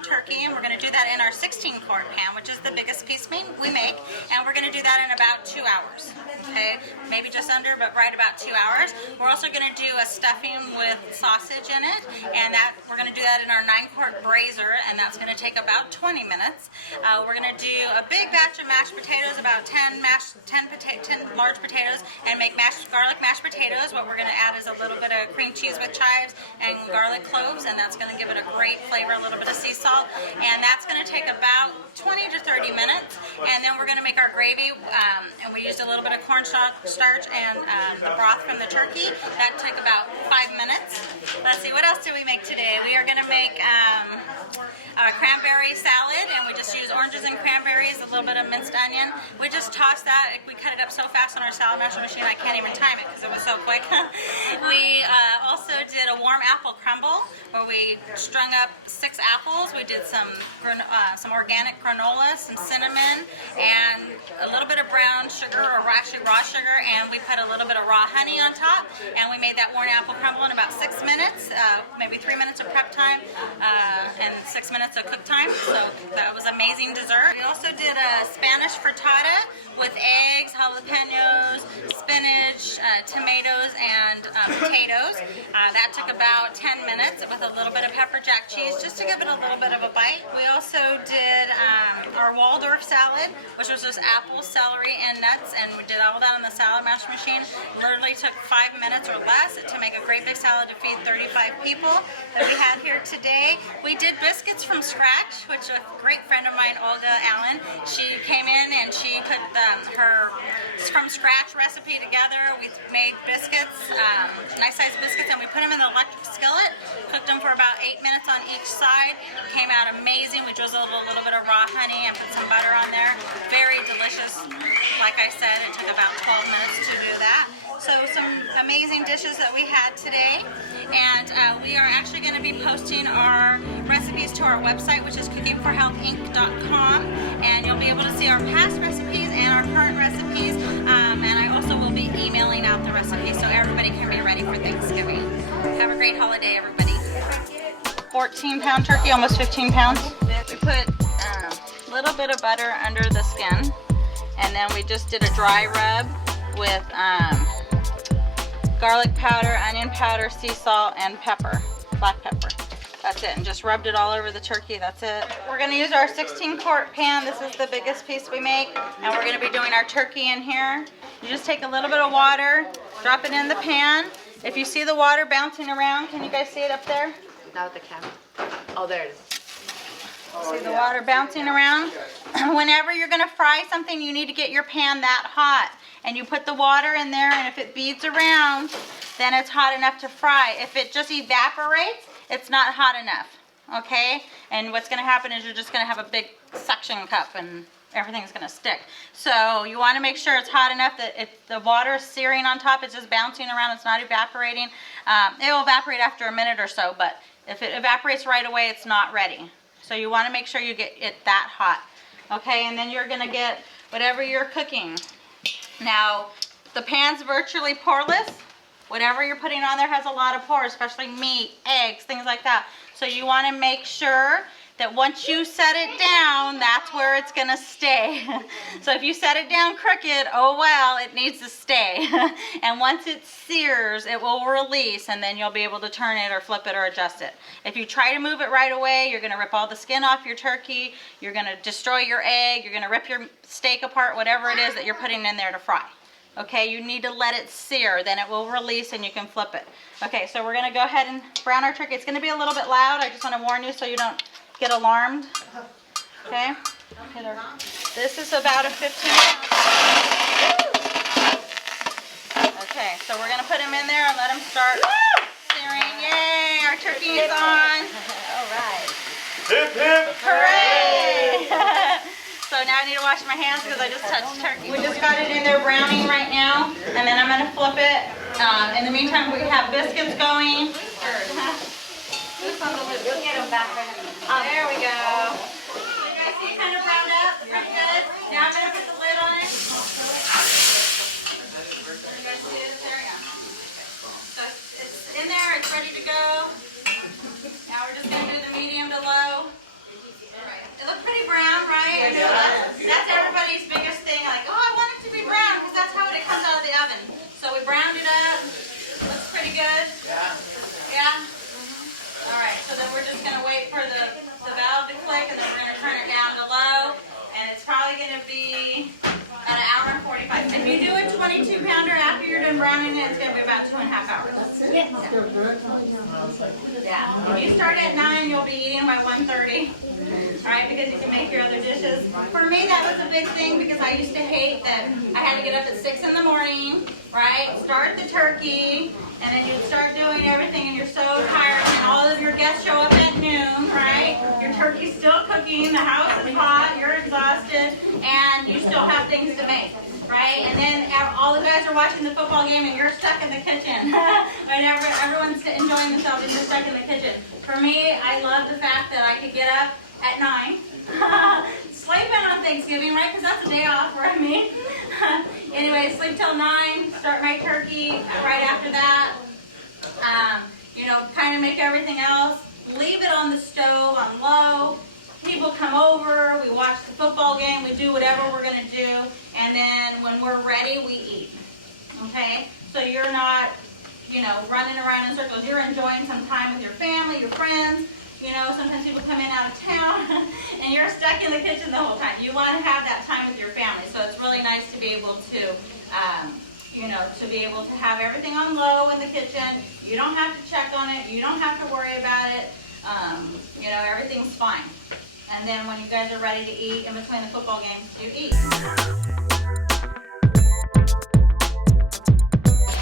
16-pound turkey, and we're going to do that in our 16-quart pan, which is the biggest piece we make, and we're going to do that in about 2 hours. Okay, maybe just under, but right about 2 hours. We're also going to do a stuffing with sausage in it, and that we're going to do that in our 9-quart braiser, and that's going to take about 20 minutes. We're going to do a big batch of mashed potatoes, about 10 large potatoes, and make garlic mashed potatoes. What we're going to add is a little bit of cream cheese with chives and garlic cloves, and that's going to give it a great flavor, a little bit of sea salt, and that's going to take about 20 to 30 minutes. And then we're going to make our gravy, and we used a little bit of cornstarch and the broth from the turkey. That took about 5 minutes. Let's see, what else did we make today? We are going to make a cranberry salad, and we just use oranges and cranberries, a little bit of minced onion. We just toss that. We cut it up so fast on our SaladMaster machine, I can't even time it because it was so quick. We also did a warm apple crumble where we strung up 6 apples. We did some organic granola, some cinnamon, and a little bit of brown sugar, or actually raw sugar, and we put a little bit of raw honey on top, and we made that warm apple crumble in about 6 minutes, maybe 3 minutes of prep time, and 6 minutes of cook time. So that was amazing dessert. We also did a Spanish frittata with eggs, jalapenos, spinach, tomatoes, and potatoes. That took about 10 minutes with a little bit of pepper jack cheese, just to give it a little bit of a bite. We also did our Waldorf salad, which was just apples, celery, and nuts, and we did all that on the SaladMaster machine. Literally took 5 minutes or less to make a great big salad to feed 35 people that we had here today. We did biscuits from scratch, which a great friend of mine, Olga Allen, she came in and she put her from scratch recipe together. We made biscuits, nice sized biscuits, and we put them in the electric skillet, cooked them for about 8 minutes on each side. Came out amazing. We drizzled a little bit of raw honey and put some butter on there. Very delicious. Like I said, it took about 12 minutes to do that. So some amazing dishes that we had today, and we are actually going to be posting our recipes to our website, which is cookingforhealthinc.com, and you'll be able to see our past recipes and our current recipes, and I also will be emailing out the recipes so everybody can be ready for Thanksgiving. Have a great holiday, everybody. 14-pound turkey, almost 15 pounds. We put a little bit of butter under the skin, and then we just did a dry rub with garlic powder, onion powder, sea salt, and pepper, black pepper. That's it, and just rubbed it all over the turkey. That's it. We're going to use our 16-quart pan. This is the biggest piece we make, and we're going to be doing our turkey in here. You just take a little bit of water, drop it in the pan. If you see the water bouncing around, can you guys see it up there? Not the camera. Oh, there it is. See the water bouncing around? Whenever you're going to fry something, you need to get your pan that hot. And you put the water in there, and if it beads around, then it's hot enough to fry. If it just evaporates, it's not hot enough, okay? And what's going to happen is you're just going to have a big suction cup, and everything's going to stick. So you want to make sure it's hot enough that if the water is searing on top, it's just bouncing around, it's not evaporating. It will evaporate after a minute or so, but if it evaporates right away, it's not ready. So you want to make sure you get it that hot, okay? And then you're going to get whatever you're cooking. Now, the pan's virtually poreless. Whatever you're putting on there has a lot of pores, especially meat, eggs, things like that. So you want to make sure that once you set it down, that's where it's going to stay. So if you set it down crooked, oh well, it needs to stay. And once it sears, it will release, and then you'll be able to turn it or flip it or adjust it. If you try to move it right away, you're going to rip all the skin off your turkey, you're going to destroy your egg, you're going to rip your steak apart, whatever it is that you're putting in there to fry. Okay, you need to let it sear, then it will release and you can flip it. Okay, so we're going to go ahead and brown our turkey. It's going to be a little bit loud. I just want to warn you so you don't get alarmed. Okay, this is about a 15-pound. Okay, so we're going to put them in there and let them start searing. Yay, our turkey is on. All right. Hip, hip, hooray! So now I need to wash my hands because I just touched turkey. We just got it in there browning right now, and then I'm going to flip it. In the meantime, we have biscuits going. You'll get them back. There we go. You guys see it kind of browned up? Pretty good. Now I'm going to put the lid on it. You guys see it? There we go. So it's in there. It's ready to go. Now we're just going to do the medium to low. browning it, it's going to be about 2.5 hours. Yeah. If you start at 9, you'll be eating by 1:30. Alright, because you can make your other dishes. For me, that was a big thing because I used to hate that I had to get up at 6 in the morning, right? Start the turkey, and then you'd start doing everything, and you're so tired, and all of your guests show up at noon, right? Your turkey's still cooking, the house is hot, you're exhausted, and you still have things to make. Right? And then all the guys are watching the football game and you're stuck in the kitchen. Whenever everyone's enjoying themselves and you're stuck in the kitchen. For me, I love the fact that I could get up at 9. Sleep in on Thanksgiving, right? Because that's a day off for me. Anyway, sleep till 9, start my turkey right after that. You know, kind of make everything else. Leave it on the stove on low. People come over, we watch the football game, we do whatever we're going to do, and then when we're ready, we eat. Okay? So you're not, you know, running around in circles. You're enjoying some time with your family, your friends. You know, sometimes people come in out of town, and you're stuck in the kitchen the whole time. You want to have that time with your family, so it's really nice to be able to, you know, to be able to have everything on low in the kitchen. You don't have to check on it. You don't have to worry about it. You know, everything's fine. And then when you guys are ready to eat in between the football games, you eat.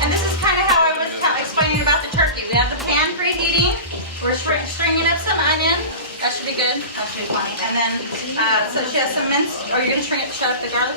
And this is kind of how I was explaining about the turkey. We have the pan preheating. We're stringing up some onion. That should be good. That should be funny. And then, so she has some minced. Are you going to shut up the garlic?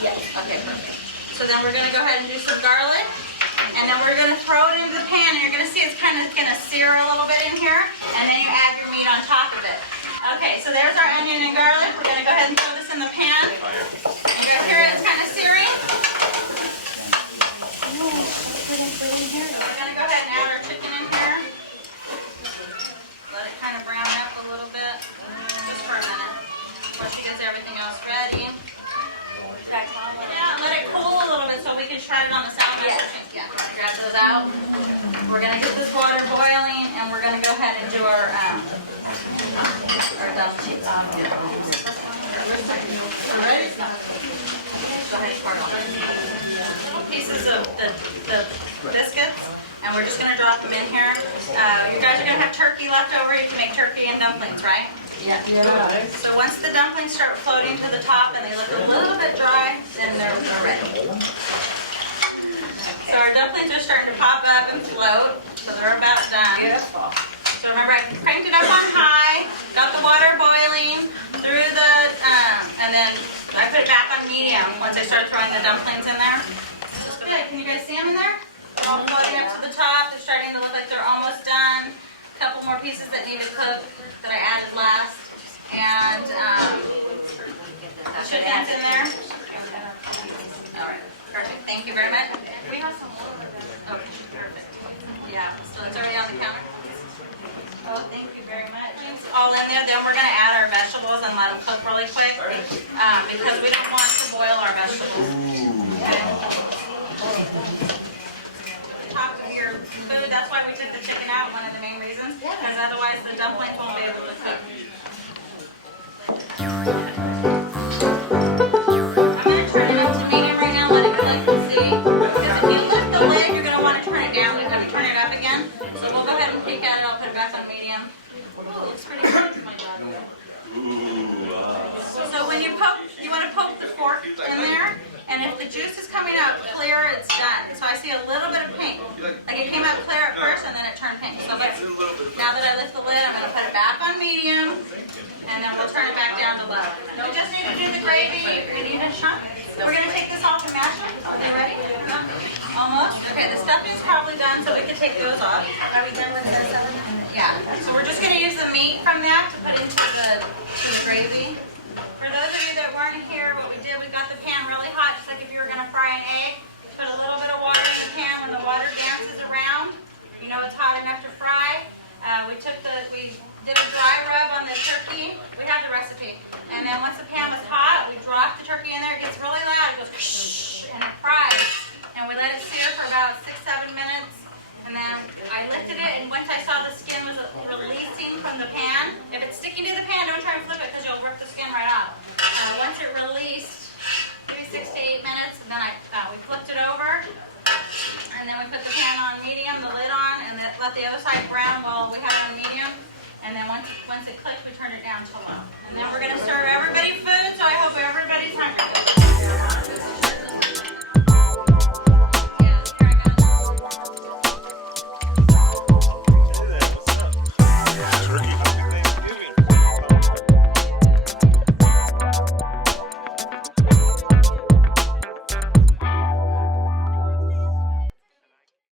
Yes. Okay, perfect. So then we're going to go ahead and do some garlic. And then we're going to throw it into the pan. And you're going to see it's kind of going to sear a little bit in here. And then you add your meat on top of it. Okay, so there's our onion and garlic. We're going to go ahead and throw this in the pan. You guys hear it? It's kind of searing. So we're going to go ahead and add our chicken in here. Let it kind of brown up a little bit. Just for a minute. Once she gets everything else ready. Yeah, let it cool a little bit so we can try it on the SaladMaster. Yeah, grab those out. We're going to get this water boiling and we're going to go ahead and do our dumplings. Ready? Go ahead and part on pieces of the biscuits, and we're just going to drop them in here. You guys are going to have turkey left over. You can make turkey and dumplings, right? Yeah. So once the dumplings start floating to the top and they look a little bit dry, then they're ready. So our dumplings are starting to pop up and float, so they're about done. Beautiful. So remember, I cranked it up on high, got the water boiling, threw the, and then I put it back on medium once I started throwing the dumplings in there. Good. Can you guys see them in there? They're all floating up to the top. They're starting to look like they're almost done. A couple more pieces that need to cook that I added last. And chicken's in there. All right. Perfect. Thank you very much. We have some more. Okay. Perfect. Yeah. So it's already on the counter. Oh, thank you very much. It's all in there. Then we're going to add our vegetables and let them cook really quick because we don't want to boil our vegetables. Okay. Top of your food. That's why we took the chicken out. One of the main reasons, because otherwise the dumplings won't be able to cook. I'm going to turn it up to medium right now. Let it cook and see. Because if you lift the lid, you're going to want to turn it down and have you turn it up again. So we'll go ahead and peek at it. I'll put it back on medium. Ooh, it looks pretty good. So when you poke, you want to poke the fork in there, and if the juice is coming out clear, it's done. So I see a little bit of pink. Like it came out clear at first, and then it turned pink. So let's, now that I lift the lid, I'm going to put it back on medium, and then we'll turn it back down to low. We just need to do the gravy. We need a shot. We're going to take this off and mash it. Are they ready? Almost? Okay, the stuffing's probably done, so we can take those off. Are we done with the salad? Yeah. So we're just going to use the meat from that to put into the gravy. For those of you that weren't here, what we did, we got the pan really hot, just like if you were going to fry an egg. Put a little bit of water in the pan. When the water dances around, you know it's hot enough to fry. We did a dry rub on the turkey. We have the recipe. And then once the pan was hot, we dropped the turkey in there. It gets really loud. It goes whoosh, and it fries. And we let it sear for about 6-7 minutes. And then I lifted it, and once I saw the skin was releasing from the pan, if it's sticking to the pan, don't try and flip it because you'll rip the skin right off. Once it released, maybe 6 to 8 minutes, and then we flipped it over. and then we put the pan on medium, the lid on, and then let the other side brown while we have it on medium. And then once it clicks, we turn it down to low. And then we're gonna serve everybody food, so I hope everybody's hungry.